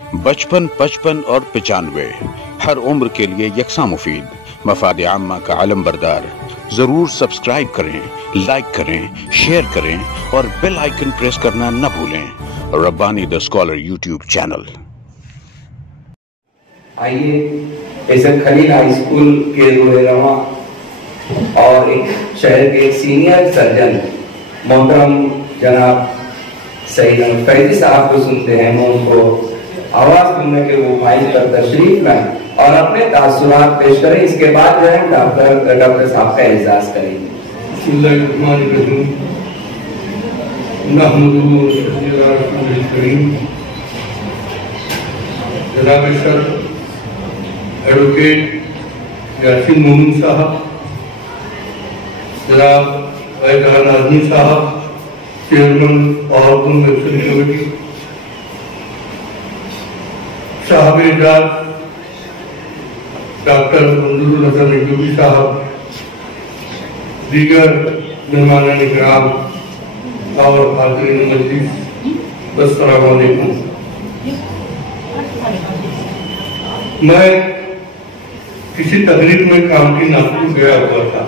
55, 55 और 95 हर उम्र के लिए यकसा मुफीद, मफाद आम्मा का आलम बरदार। जरूर सब्सक्राइब करें, लाइक करें, शेयर करें और बेल आइकन प्रेस करना न भूलें। Rabbani the scholar YouTube channel. आइए ऐसे खलील हाई स्कूल के रोहरमा और एक शहर के सीनियर सर्जन मोहतरम जनाब सईद फैजी साहब को सुनते हैं। मैं उनको आवाज सुनने के वो माइक पर तशरीफ लाएं और अपने तासुरात पेश करें। इसके बाद जो है डॉक्टर साहब का एहसास करेंगे। जनाब एडवोकेट यासीन मोमिन साहब, जनाब वैदान आजमी साहब, चेयरमैन पावरफुल वेबसाइट कमेटी, साहब इजाज डॉक्टर मंजूर हसन अयूबी साहब, दीगर मेहमान इकराम और हाज़रीन मजलिस, अस्सलाम वालेकुम। मैं किसी तकरीब में काम की नाखुश गया हुआ था।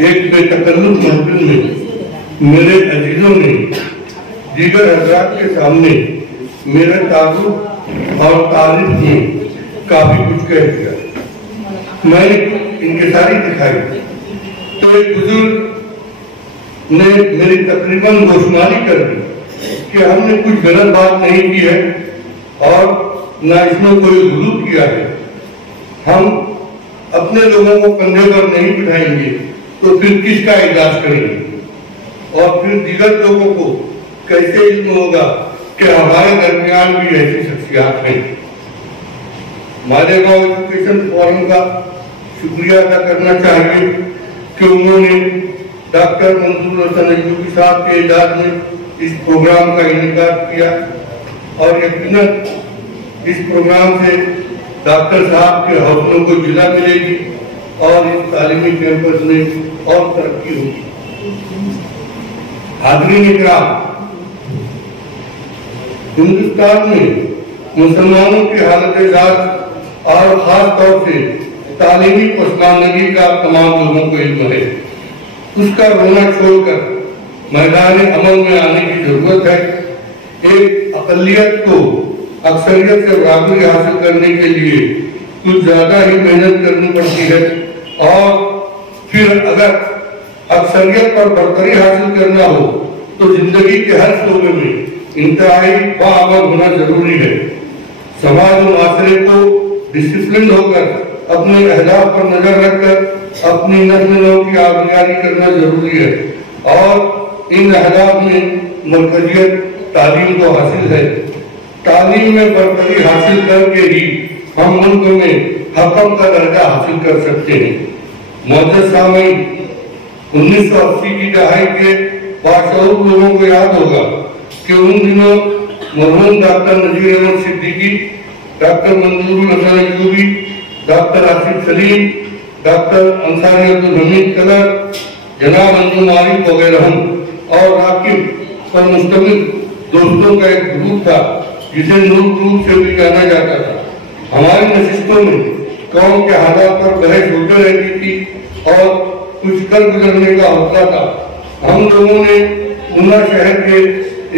एक बेतकल्लुफ महफिल में मेरे अजीजों ने दीगर हज़रात के सामने मेरे तारुफ और तारीफ में काफी कुछ कह दिया। मैंने इंकिसारी दिखाई तो एक बुजुर्ग ने मेरी तकरीबन गोशमारी कर दी कि हमने कुछ गलत बात नहीं की है और न इसमें कोई गुलूब किया है। हम अपने लोगों को कंधे पर नहीं बिठाएंगे तो फिर किसका इलाज करेंगे और फिर दीगर लोगों को कैसे इल्म होगा कि हमारे दरमियान भी ऐसी शख्सियात हैं। मालेगांव एजुकेशन फोरम का शुक्रिया अदा करना चाहिए कि उन्होंने डॉक्टर मंजूर हसन अयूबी साहब के इजाज़त में इस प्रोग्राम का इनेकाद किया और यकीनन इस प्रोग्राम से डॉक्टर साहब के हौसलों को जिला मिलेगी और इस तालीमी कैंपस में और तरक्की होगी। हाज़रीन इकराम, हिंदुस्तान में मुसलमानों की हालत और खास तौर से तालीमी पसमानदगी का तमाम लोगों को इल्म है। उसका रोना छोड़कर मैदान अमल में आने की जरूरत है। एक अकलियत को अक्सरियत से बराबरी हासिल करने के लिए कुछ ज्यादा ही मेहनत करनी पड़ती है और फिर अगर अक्सरियत पर बरतरी हासिल करना हो तो जिंदगी के हर शोबे में इंतहाई बाअमल होना जरूरी है। समाज और माशरे को डिसिप्लिन होकर अपने अहदाफ पर नजर रखकर अपनी नस्ल नौ की आबकारी करना जरूरी है और इन अहदाफ में मरकजियत तालीम को हासिल है। तालीम में बरतरी हासिल करके ही हम मुल्क में हकम का दर्जा हासिल कर सकते हैं। मुअज़्ज़ज़ सामीन, 1980 की दहाई के बाशऊर लोगों को याद होगा कि उन दिनों मरहूम doctor Nazir Ahmad Siddiqui, doctor Manzoor Hasan Ayubi, doctor Asif Salim, doctor Ansari Abdul Hamid कलर, जनाब अंजुम आरिफ वगैरह और राकिब पर मुश्तमिल दोस्तों का एक ग्रुप था जिसे नूर ग्रुप से भी जाना जाता था। हमारी नशिस्तों में कौम के हालात पर बहस होते रहती थी और कुछ कर गुजरने का हौसला था। हम लोगों ने ऊना शहर के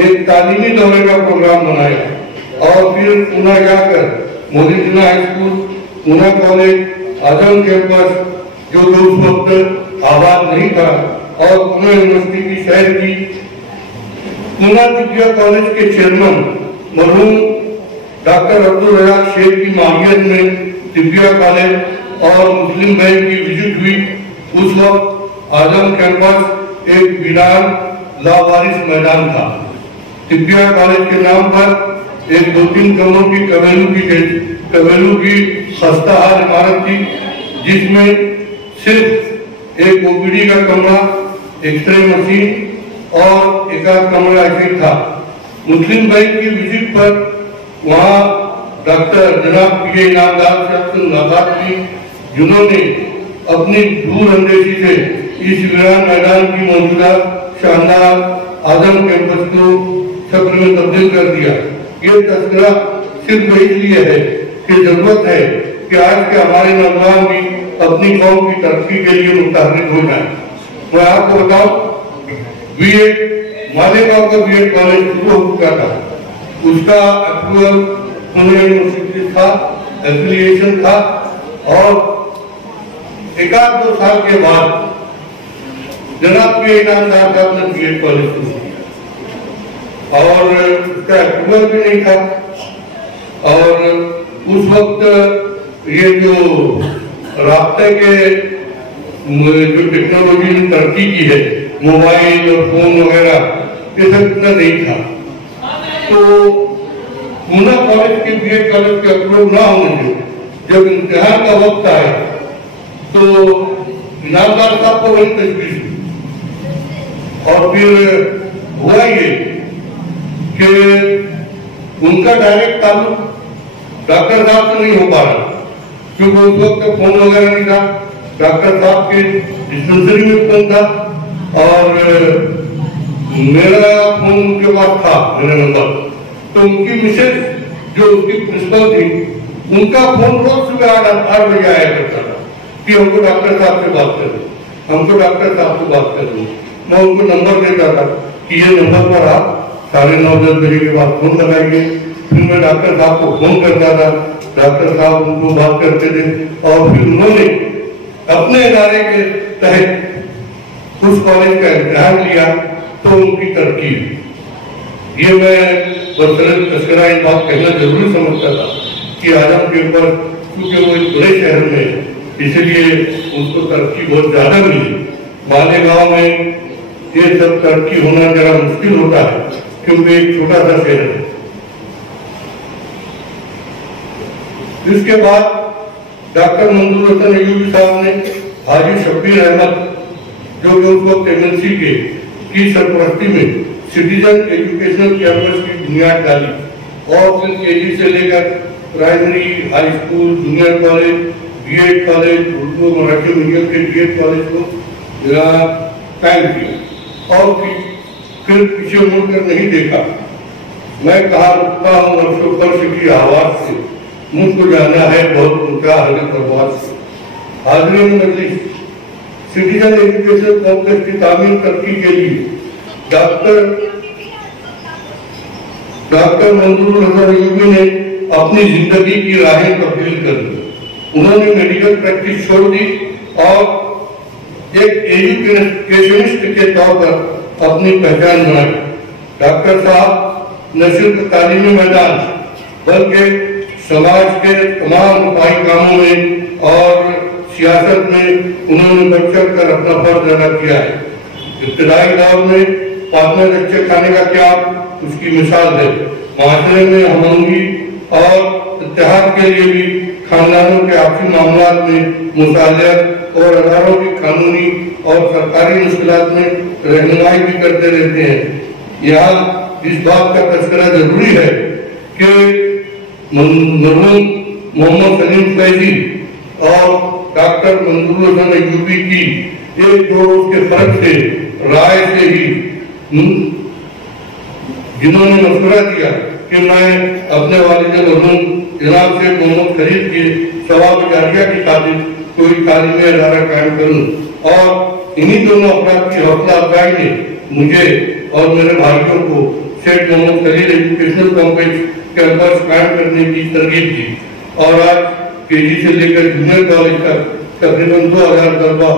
एक तालीमी दौरे का प्रोग्राम बनाया और फिर ऊना जाकर मोदीजिना हाई स्कूल, ऊना कॉलेज, आजम कैंपस जो उस वक्त आबाद नहीं था और ऊना यूनिवर्सिटी की सैर की। ऊना तिब्बिया कॉलेज के चेयरमैन मरहूम डॉक्टर अब्दुल रज़ाक शेख की माहियत में तिब्बिया कॉलेज और मुस्लिम बैंक की विजिट हुई। उस वक्त आजम कैंपस एक वीरान लावारिस मैदान था। तिब्बिया कॉलेज के नाम पर एक 2-3 कमरों की कवेलू की खस्ताहाल इमारत थी जिसमें सिर्फ एक ओपीडी का कमरा, एक्सरे मशीन और एक आध कमरा ऐसे था। मुस्लिम बैंक की विजिट पर वहाँ डॉक्टर जनाब पीए इनामदार साहब की, जिन्होंने अपनी दूर अंदेशी से इस वीरान मैदान की मौजूदा शानदार आजम कैंपस को छत्र में तब्दील कर दिया। ये तस्करा सिर्फ इसलिए है कि जरूरत है कि आज के हमारे नौजवान भी अपनी कौम की तरक्की के लिए मुतहरिक हो जाए। मैं आपको बताऊं, बीएड मालेगांव का बीएड कॉलेज शुरू हो चुका था, उसका अप्रूवल पुणे यूनिवर्सिटी था, एफिलिएशन था, और एक आध 2 साल के बाद जनाब के इनामदार साहब ने बीएड कॉलेज शुरू किया और उसका अप्रूवल भी नहीं था। और उस वक्त ये जो रास्ते के जो टेक्नोलॉजी ने तरक्की की है, मोबाइल और फोन वगैरह, ये सब इतना नहीं था। तो पूना कॉलेज के बीएड कॉलेज के अप्रूव ना होने से जब इम्तिहान का वक्त आया तो इनामदार साहब को वही तजवीज और फिर हुआ ये कि उनका डायरेक्ट ताल्लुक डॉक्टर साहब से नहीं हो पा रहा, क्योंकि उस वक्त फोन वगैरह नहीं था। डॉक्टर साहब के डिस्पेंसरी में फोन था और मेरा फोन उनके पास था, मेरा नंबर। तो उनकी मिसेज जो उसकी प्रिंसिपल थी, उनका फोन रोज सुबह 8 बजे आया करता था कि हमको डॉक्टर साहब से बात करो, हमको डॉक्टर साहब से बात करो। मैं उनको नंबर देता था कि ये नंबर पर आप 9:30-10 बजे के बाद फोन लगाइए। फिर मैं डॉक्टर साहब को फोन करता था, डॉक्टर साहब उनको बात करते थे और फिर उन्होंने अपने इदारे के तहत उस कॉलेज का इम्तिहान लिया तो उनकी तरक्की। ये मैं बरसरत तस्करा एक बात कहना जरूरी समझता था कि आजमगढ़ पर, क्योंकि वो एक बड़े शहर में, इसलिए उसको तरक्की बहुत ज्यादा मिली। मालेगांव में ये सब तरक्की होना जरा मुश्किल होता है क्योंकि एक छोटा सा शहर है। इसके बाद डॉक्टर मंजूर हसन अयूबी साहब ने हाजी शब्बीर अहमद, जो कि उस वक्त एमएनसी के की सरपरस्ती में सिटीजन एजुकेशनल कैंपस की बुनियाद डाली और फिर केजी से लेकर primary, high school, junior college, BEd college, Urdu Marathi medium के बीएड कॉलेज को कायम किया और फिर पीछे मुड़कर नहीं देखा। मैं कहा रुकता हूँ वर्षों वर्ष की आवाज से, मुझको जाना है बहुत ऊंचा हजरत आवाज से। हाज़रीन मजलिस, सिटीजन एजुकेशन कॉम्प्लेक्स की तामीर तरक्की के लिए डॉक्टर मंजूर हसन अयूबी ने अपनी जिंदगी की राहें तब्दील कर दी। उन्होंने मेडिकल प्रैक्टिस छोड़ दी और एक एजुकेशनिस्ट के तौर पर अपनी पहचान बनाई। डॉक्टर साहब न सिर्फ तालीमी मैदान बल्कि समाज के तमाम रुपाई कामों में और सियासत में उन्होंने बढ़ चढ़ कर अपना फर्ज अदा किया है। इब्तदाई दौर में पार्टनर अच्छे खाने का क्या उसकी मिसाल है। माशरे में हमदर्दी और इत्तेहाद के लिए भी खानदानों के आपसी मामलात में मुसालियत और अदारों की कानूनी और सरकारी मुश्किलात में रहनुमाई भी करते रहते हैं। यहाँ इस बात का तस्करा जरूरी है कि मरहूम मोहम्मद सलीम फैजी और डॉक्टर मंजूर हसन अयूबी की एक दो रोज के फर्क से, राय से ही, जिन्होंने मशवरा दिया कि मैं अपने वालिद मरहूम जनाब से मोहम्मद खरीद के सवाब जारिया की खातिर कोई तालीमी अदारा कायम करूं, और इन्हीं दोनों अफराद की हौसला अफजाई ने मुझे और मेरे भाइयों को Sheikh Mohammad Khalil educational complex campus कायम करने की तरगीब दी। और आज केजी से लेकर जूनियर कॉलेज तक तकरीबन 2000 तलबा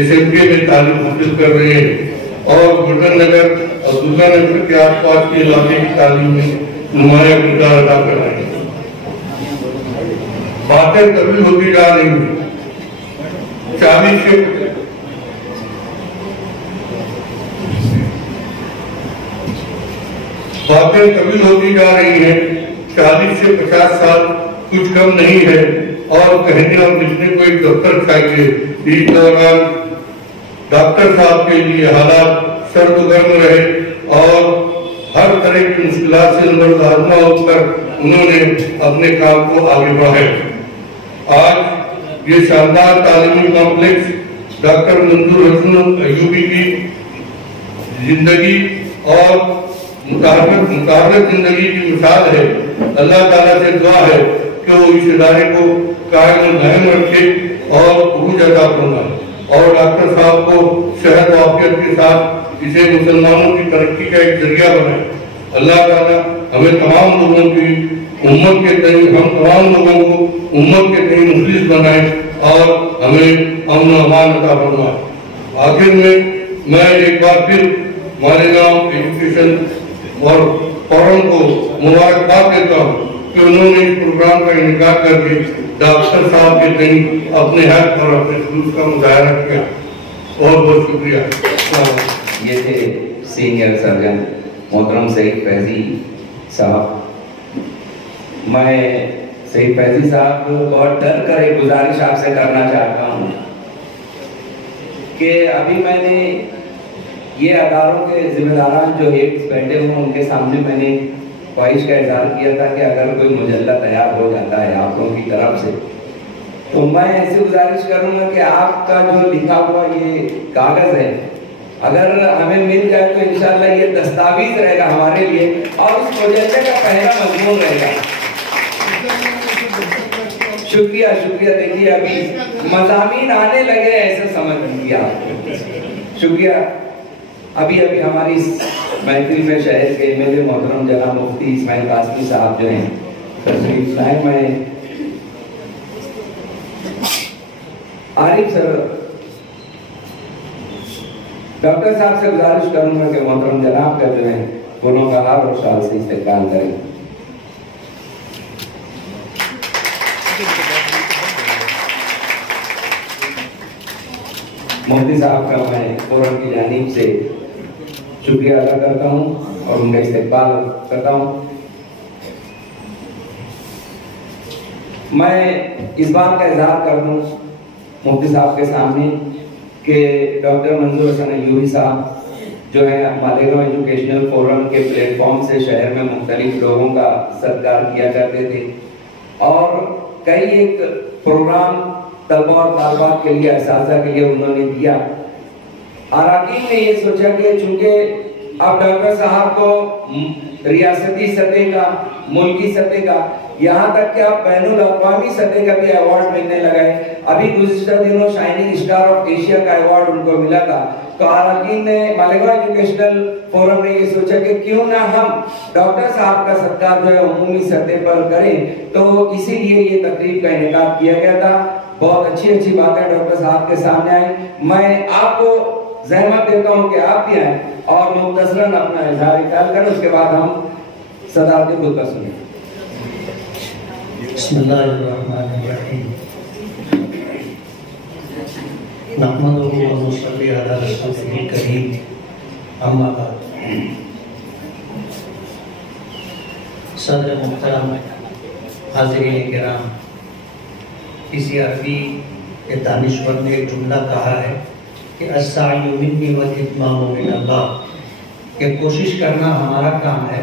एसएमके में तालीम हासिल कर रहे हैं और गुलशन नगर अब्दुल्ला नगर के आसपास के इलाके की तालीम में नुमाया किरदार अदा कर रहे हैं। बातें कभी होती जा रही हैं, 40 से 50 साल कुछ कम नहीं है और कहने और लिखने को एक दफ्तर चाहिए। इस दौरान डॉक्टर साहब के लिए हालात सर्द गर्म रहे और हर तरह की मुश्किलात से नजरदारना होकर उन्होंने अपने काम को आगे बढ़ाया। आज ये शानदार तालीमी कॉम्प्लेक्स डॉक्टर मंजूर हसन अयूबी की जिंदगी और मुताबिक जिंदगी की मिसाल है। अल्लाह ताला से दुआ है कि वो इस इदारे को कायम दायम रखे और उरूज अता फरमाए और डॉक्टर साहब को सेहत वाफियत के साथ इसे मुसलमानों की तरक्की का एक जरिया बनाए। अल्लाह ताला हमें तमाम लोगों की उम्मत के तय हम तमाम लोगों को उम्मत के तय मुखलिस बनाए और हमें अमन अमान अता फरमाए। आखिर में मैं एक बार फिर मालेगांव एजुकेशन और फोरम को मुबारकबाद देता हूँ कि उन्होंने इस प्रोग्राम का इनकार करके डॉक्टर साहब के तय अपने हक और अपने जुलूस का मुजाहरा किया। बहुत बहुत शुक्रिया। ये थे सीनियर सर्जन मोहतरम सईद फैजी साहब। मैं सईद फैजी साहब बहुत डर कर एक गुजारिश आपसे करना चाहता हूँ कि अभी मैंने ये अदारों के जिम्मेदारान जो हेड्स बैठे हुए उनके सामने मैंने ख्वाहिश का इजहार किया था कि अगर कोई मुजल्ला तैयार हो जाता है आप लोगों की तरफ से तो मैं ऐसी गुजारिश करूंगा कि आपका जो लिखा हुआ ये कागज है अगर हमें मिल जाए तो इंशाल्लाह ये दस्तावेज रहेगा हमारे लिए और उस मुजल्ले का पहला मजमून रहेगा। शुक्रिया शुक्रिया। देखिए अभी मज़ामीन आने लगे ऐसे समझ लिया। शुक्रिया। अभी अभी हमारी महफिल में शहर के एमएलए मोहतरम जनाब मुफ्ती इस्माइल कासमी साहब जो हैं तशरीफ लाए। मैं आरिफ सर डॉक्टर साहब से गुजारिश करूंगा कि मोहतरम जनाब का जो है फूलों का हार और शाल से इस्तेकाल करें। मुफ्ती साहब का मैं फोरम की जानिब से शुक्रिया अदा करता हूँ और उनका इस्तेकबाल करता हूँ। मैं इस बात का इजहार कर दूँ मुफ्ती साहब के सामने कि डॉक्टर मंजूर हसन अय्यूबी साहब जो है मालेगांव एजुकेशनल फोरम के प्लेटफॉर्म से शहर में मुख्तलिफ लोगों का सत्कार किया करते थे और कई एक प्रोग्राम तलबा और तालबात के लिए असासा के लिए उन्होंने दिया। अराकीन ने ये सोचा कि चूंकि अब डॉक्टर साहब को रियासती सतह का मुल्की सतह का यहाँ तक कि अब बैनुल अक़वामी सतह का भी अवार्ड मिलने लगा है। अभी गुज़िश्ता दिनों शाइनिंग स्टार ऑफ एशिया का अवार्ड उनको मिला था तो अराकीन ने मालेगांव एजुकेशनल फोरम ने ये सोचा कि क्यों ना हम डॉक्टर साहब का सत्कार जो है उमूमी सतह पर करें तो इसीलिए ये तकरीब का इनेकाद किया गया था। बहुत अच्छी बातें डॉक्टर साहब के सामने आई। मैं आपको ज़हमत देता हूं कि आप भी आए और मुख्तसरन अपना इज़हार ख्याल करें उसके बाद हम सदारत खुतबा सुनें। बिस्मिल्लाहिर्रहमानिर्रहीम। नहमदुहु व नुसल्ली अला रसूलिल करीम। अम्मा बाद। सदर मुहतरम हाज़िरीन किराम, किसी अरबी के दानिश्वर ने एक जुमला कहा है कि अस्सायु मिन्नी वल इत्मामु मिनल्लाह, कि कोशिश करना हमारा काम है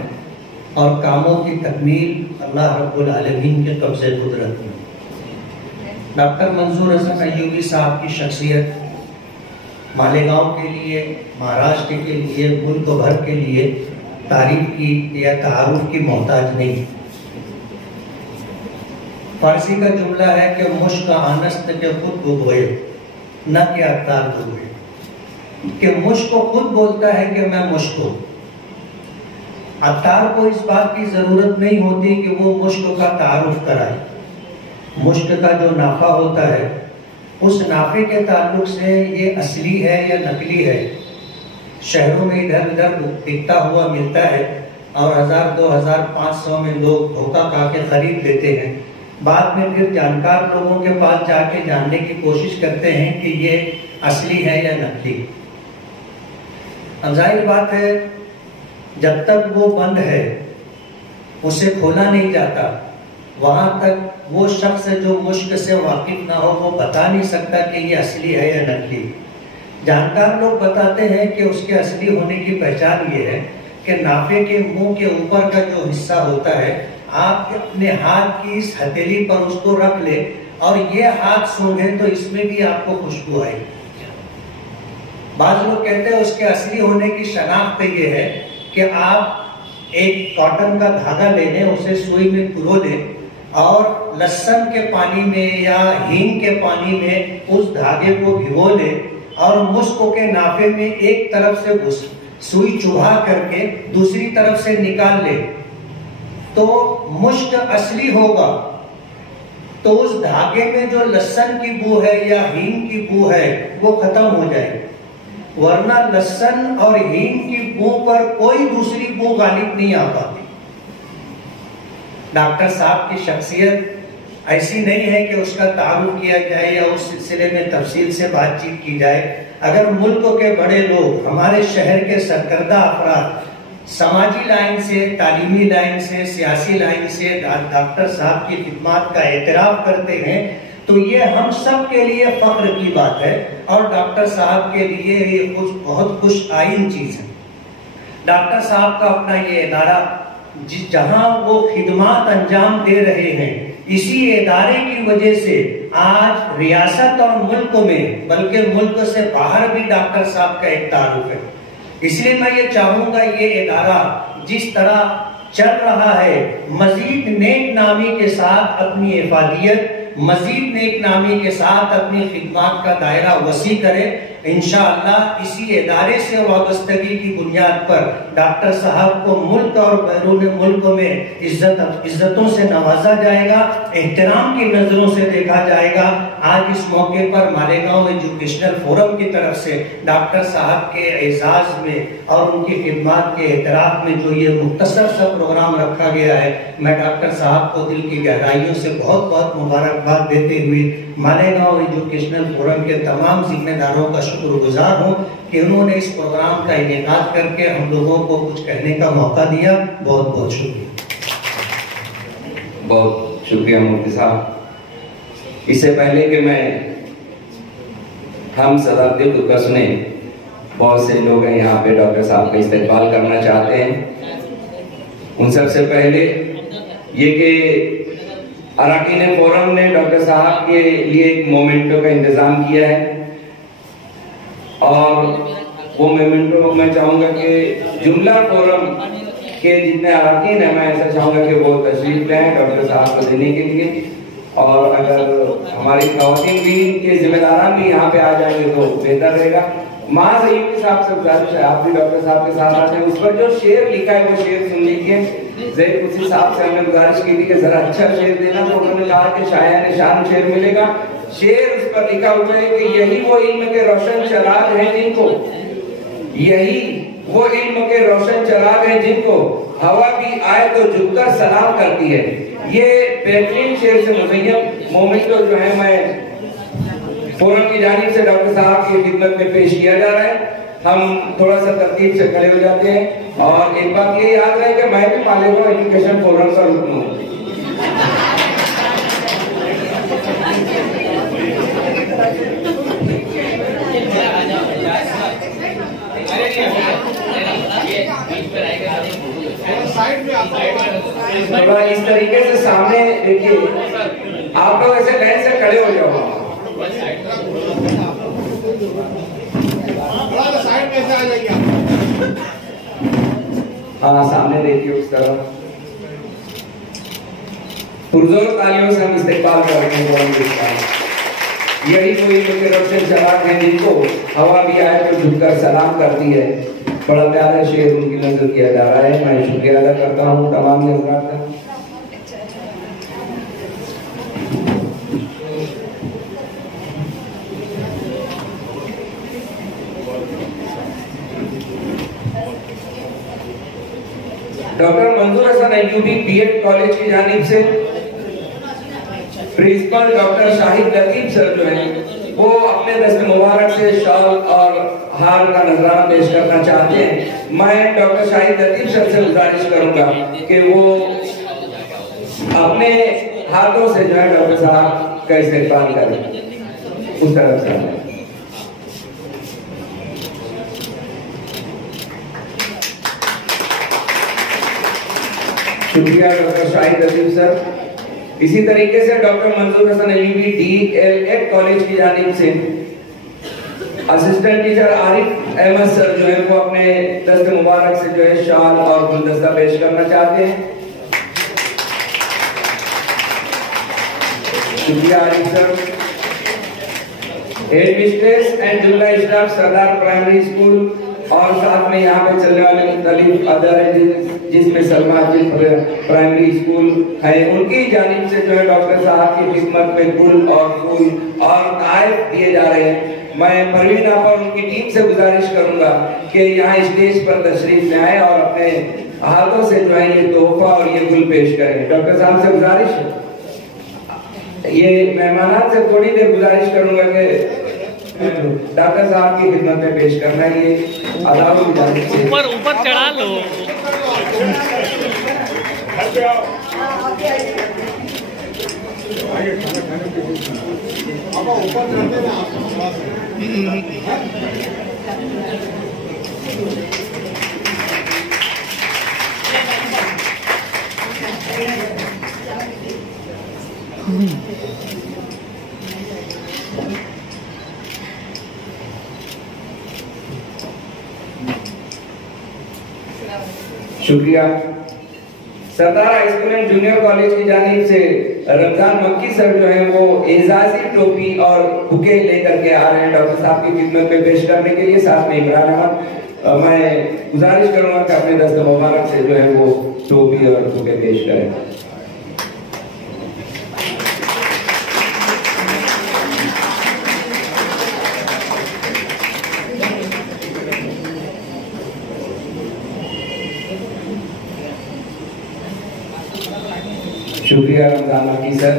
और कामों की तकमील अल्लाह रब्बुल आलमीन के कब्ज़े कुदरत में। डॉक्टर मंजूर हसन अय्यूबी साहब की शख्सियत मालेगांव के लिए, महाराष्ट्र के लिए, मुल्क भर के लिए तारीफ की या तारुफ की मोहताज नहीं। फारसी का जुमला है कि मुश्क आनस्त के खुद बोए न कि अतार बोए, कि मुश्क को खुद बोलता है कि मैं मुश्क हूँ। अतार को इस बात की जरूरत नहीं होती कि वो मुश्क का तारुफ कराए। मुश्क का जो नाफा होता है उस नाफे के ताल्लुक से ये असली है या नकली है। शहरों में इधर उधर बिकता हुआ मिलता है और 1000, 2000, 500 में लोग धोखा खा के खरीद लेते हैं। बाद में फिर जानकार लोगों के पास जाके जानने की कोशिश करते हैं कि ये असली है या नकली। अब जाहिर बात है जब तक वो बंद है उसे खोला नहीं जाता, वहां तक वो शख्स जो मुश्क से वाकिफ ना हो वो बता नहीं सकता कि ये असली है या नकली। जानकार लोग बताते हैं कि उसके असली होने की पहचान ये है कि नाफे के मुंह के ऊपर का जो हिस्सा होता है आप अपने हाथ की इस हथेली पर उसको रख ले और ये हाथ सूंघे तो इसमें भी आपको खुशबू आएगी। बाज लोग कहते हैं उसके असली होने की शनाख्त ये है कि आप एक कॉटन का धागा ले लें, उसे सुई में पिरो दें और लहसुन के पानी में या हींग के पानी में उस धागे को भिगो लें और मुश्क के नाफे में एक तरफ से सुई चुभा करके दूसरी तरफ से निकाल ले तो मुश्क असली होगा। तो उस धागे में जो लहसुन की बू है या हींग की बू है वो खत्म हो जाएगी, वरना लहसुन और हींग की बू पर कोई दूसरी बू गालिब नहीं आ पाती। डॉक्टर साहब की शख्सियत ऐसी नहीं है कि उसका तारुफ किया जाए या उस सिलसिले में तफसील से बातचीत की जाए। अगर मुल्क के बड़े लोग, हमारे शहर के सरकर्दा अफराद समाजी लाइन से, तालीमी लाइन से, सियासी लाइन से डॉक्टर साहब की खिदमत का एतराफ करते हैं तो ये हम सब के लिए फख्र की बात है और डॉक्टर साहब के लिए ये बहुत खुश आइन चीज है। डॉक्टर साहब का अपना ये इदारा जहां वो खिदमत अंजाम दे रहे हैं, इसी इदारे की वजह से आज रियासत और मुल्क में, बल्कि मुल्क से बाहर भी डॉक्टर साहब का एक तारुफ है। इसलिए मैं ये चाहूंगा ये इदारा जिस तरह चल रहा है मजीद नेक नामी के साथ अपनी इफादियत, मजीद नेक नामी के साथ अपनी खिदमत का दायरा वसी करे। इंशाअल्लाह इसी इदारे से वाबस्तगी की बुनियाद पर डॉक्टर साहब को मुल्क और बैरून मुल्क में इज्जतों से नवाजा जाएगा, एहतराम की नजरों से देखा जाएगा। आज इस मौके पर मालेगांव एजुकेशनल फोरम की तरफ से डॉक्टर साहब के एजाज में और उनकी खिदमत के एतराफ में जो ये मुख्तसर सा प्रोग्राम रखा गया है, मैं डॉक्टर साहब को दिल की गहराइयों से बहुत बहुत मुबारकबाद देते हुए मालेगांव एजुकेशनल फोरम के तमाम जिम्मेदारों का शुक्रगुजार हूँ कि उन्होंने इस प्रोग्राम का इनेकाद करके हम लोगों को कुछ कहने का मौका दिया। बहुत बहुत शुक्रिया। बहुत शुक्रिया मुफ्ती साहब। इससे पहले कि मैं हम सदाब्दी खुतबा सुने, बहुत से लोग हैं यहाँ पे डॉक्टर साहब का इस्तकबाल करना चाहते हैं। उन सबसे पहले ये कि अरकान फोरम ने डॉक्टर साहब के लिए एक मोमेंटो का इंतजाम किया है और वो मोमेंटो मैं चाहूंगा कि जुमला फोरम के जितने अरकान हैं, मैं ऐसा चाहूंगा कि वो तशरीफ लाएं डॉक्टर साहब को देने के लिए। और अगर हमारी खवातीन भी के जिम्मेदारान भी यहाँ पे आ जाएंगे तो बेहतर रहेगा। माँ सईद साहब से गुजारिश है, आप भी डॉक्टर साहब के साथ आते हैं। उस पर जो शेर लिखा है वो शेर सुन लीजिए। ज़ैद कुसी साहब से हमने गुजारिश की थी कि जरा अच्छा शेर देना, तो उन्होंने कहा कि शायद निशान शेर मिलेगा। शेर उस पर लिखा हुआ है कि यही वो इल्म के रोशन चिराग हैं जिनको, यही वो इल्म के रोशन चिराग हैं जिनको हवा भी आए तो झुककर सलाम करती है। ये बेहतरीन शेर से मुज़य्यन मोमेंटो जो है मैं फोरम की जानिब से डॉक्टर साहब की खिदमत में पेश किया जा रहा है। हम थोड़ा सा तरतीब से खड़े हो जाते हैं और एक बात ये याद रहे कि मैं भी मालेगांव एजुकेशन फोरम का रुकन हूँ। थोड़ा इस तरीके से सामने देखिए, आप लोग ऐसे लाइन से खड़े हो जाओ। साइड में से आ जाइए। हाँ, सामने देखिए उस तरफ। पुरजोर तालियों से हम इस्तेकबाल कर रहे हैं। यही कोई के रोशन चिराग हैं जिनको हवा भी आए तो झुककर सलाम करती है। बड़ा प्यारा शेर उनकी नजर किया जा रहा है। मैं शुक्रिया अदा करता हूँ तमाम हज़रात का। Doctor Manzoor Hasan Ayyubi BEd college की जानिब से principal doctor Shahid Latif sir जो हैं वो अपने दस्त मुबारक से शॉल और हार का नजराना पेश करना चाहते हैं। मैं डॉक्टर शाहिद लतीफ सर से गुजारिश करूंगा कि वो अपने हाथों से जो है डॉक्टर साहब का इस्तेकबाल करें। उस तरफ से शुक्रिया डॉक्टर शाहिद लतीफ सर। इसी तरीके से doctor Manzoor Hasan Ayyubi DElEd college की जानिब से assistant teacher Arif Ahmad sir जो है वो अपने दस्त मुबारक से जो है शाल और गुलदस्ता पेश करना चाहते हैं। शुक्रिया Arif sir. Head mistress and जुमला स्टाफ सरदार प्राइमरी स्कूल और साथ में यहाँ पे चलने वाले मुख्तलिफ अदारे जिसमें सलमा प्राइमरी स्कूल है, उनकी जानिब से जो है डॉक्टर साहब की खिदमत में गुल और फूल और ताइफ दिए जा रहे हैं। मैं परवीन आपा और उनकी टीम से गुजारिश करूंगा कि यहाँ स्टेज पर तशरीफ ले आए और अपने हाथों से जो है ये तोहफा और ये गुल पेश करें। डॉक्टर साहब से गुजारिश है, ये मेहमानात से थोड़ी देर गुजारिश करूंगा कि डॉक्टर साहब की खिदमत में पेश करना है। ये अदालत की जानिब से ऊपर चढ़ा लो। शुक्रिया। Sardar high school and junior college की जानिब से रमजान मक्की सर जो है वो एजाजी टोपी और बुके लेकर के आ रहे हैं डॉक्टर साहब की खिदमत में पेश करने के लिए। साथ में इमरान अहमद, मैं गुजारिश करूंगा कि अपने दस्त मुबारक से जो है वो टोपी और बुके पेश करें। शुक्रिया रमजान मक्की सर।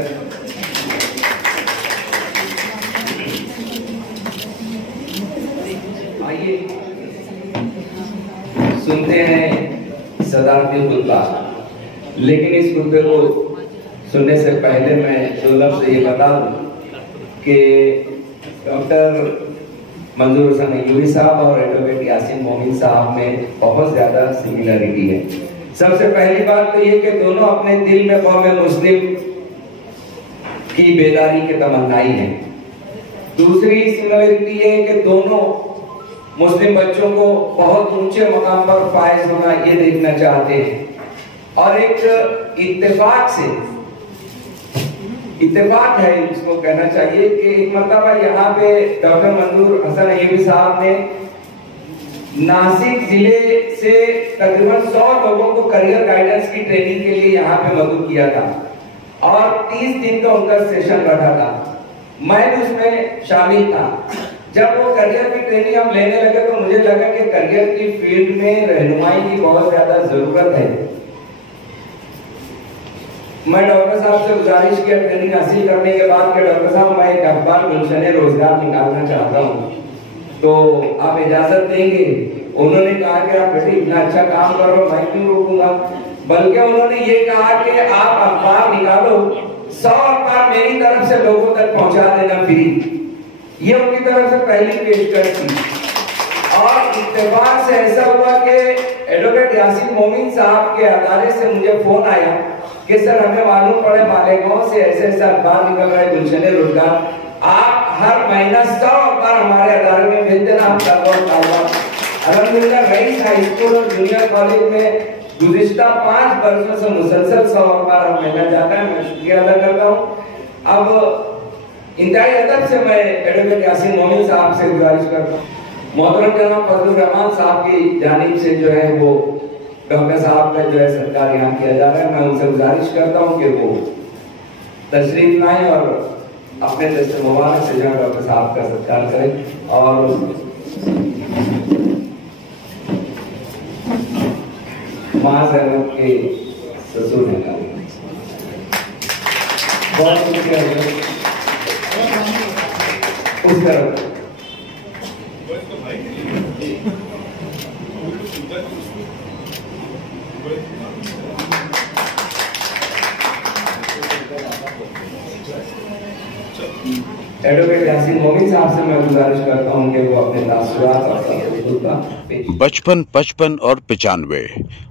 आइए सुनते हैं सदारती खुतबा। लेकिन इस खुतबे को सुनने से पहले मैं दो लफ्ज़ ये बता दूं कि डॉक्टर मंजूर हसन अय्यूबी साहब और एडवोकेट यासीन मोमिन साहब में बहुत ज्यादा सिमिलरिटी है। सबसे पहली बात तो ये कि दोनों अपने दिल में कौम मुस्लिम की बेदारी के तमन्नाई हैं। दूसरी सिमिलरिटी है कि दोनों मुस्लिम बच्चों को बहुत ऊंचे मकाम पर फायज होना ये देखना चाहते हैं। और एक इत्तेफाक है, इसको कहना चाहिए कि एक मरतबा यहाँ पे डॉक्टर मंजूर हसन अय्यूबी साहब ने नासिक जिले से तकरीबन 100 लोगों को करियर गाइडेंस की ट्रेनिंग के लिए यहाँ पे मदद किया था और 30 दिन का उनका सेशन रखा था। मैं भी उसमें शामिल था। जब वो करियर की ट्रेनिंग हम लेने लगे तो मुझे लगा कि करियर की फील्ड में रहनुमाई की बहुत ज्यादा जरूरत है। मैं डॉक्टर साहब से गुजारिश किया ट्रेनिंग हासिल करने के बाद कि डॉक्टर साहब मैं एक अखबार गुलशन रोजगार निकालना चाहता हूँ, तो आप इजाजत देंगे? उन्होंने कहा कि आप बेटे इतना अच्छा काम कर रहे हो, मैं क्यों रोकूंगा। बल्कि उन्होंने ये कहा कि आप अखबार निकालो, 100 अखबार मेरी तरफ से लोगों तक पहुंचा देना फ्री। ये उनकी तरफ से पहली पेशकश थी। और इत्तेफाक से ऐसा हुआ कि एडवोकेट यासीन मोमिन साहब के अदारे से मुझे फोन आया कि सर हमें मालूम पड़े मालेगांव से ऐसे ऐसा अखबार निकल रहा है गुलशन रोजगार, आप हर महीना 100 अखबार हमारे अदारे में भेज देना। हम अल्हम्दुलिल्लाह रईस हाई स्कूल और जूनियर कॉलेज में गुज़िश्ता 5 वर्षों से मुसलसल 100 अखबार हम भेजना जाता है। मैं शुक्रिया अदा करता हूँ। अब इंतहाई अदब से मैं एडवोकेट यासीन मोमिन साहब से गुजारिश करता हूँ, मोहतरम जनाब फजलुर रहमान साहब की जानिब से जो है वो डॉक्टर साहब का जो है सत्कार यहाँ किया जा रहा है। मैं उनसे गुजारिश करता हूँ कि वो तशरीफ लाएं और अपने दस्त मुबारक से जो डॉक्टर साहब का सत्कार करें। और महाजनों के ससुर हैं, बहुत शुक्रिया उस तरफ। एडवोकेट यासीन मोमिन साहब से मैं गुजारिश करता हूं कि वो अपने तासुरात और तजुर्बा पेश करें। 55, 55 और 95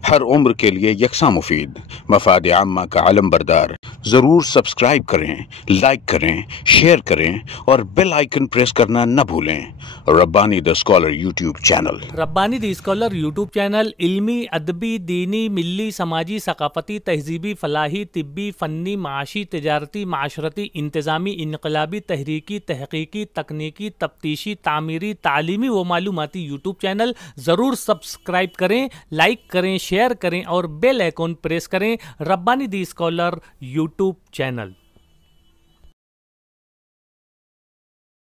हर उम्र के लिए यकसा मुफीद, मफाद आम्मा का आलम बरदार। जरूर सब्सक्राइब करें, लाइक करें, शेयर करें और बेल आइकन प्रेस करना न भूलें। Rabbani the scholar YouTube channel. Rabbani the scholar YouTube channel इल्मी, अदबी, दीनी, मिल्ली, समाजी, सकाफती, तहजीबी, फलाही, तिब्बी, फ़न्नी, माशी, तिजारती, माशरती, इंतज़ामी, इनकलाबी, तहरीकी, तहकीकी, तकनीकी, तफ्तीशी, तामीरी, तालीमी व मालूमाती यूट्यूब चैनल। ज़रूर सब्सक्राइब करें, लाइक करें, शेयर करें और बेल आइकन प्रेस करें। Rabbani the scholar YouTube channel.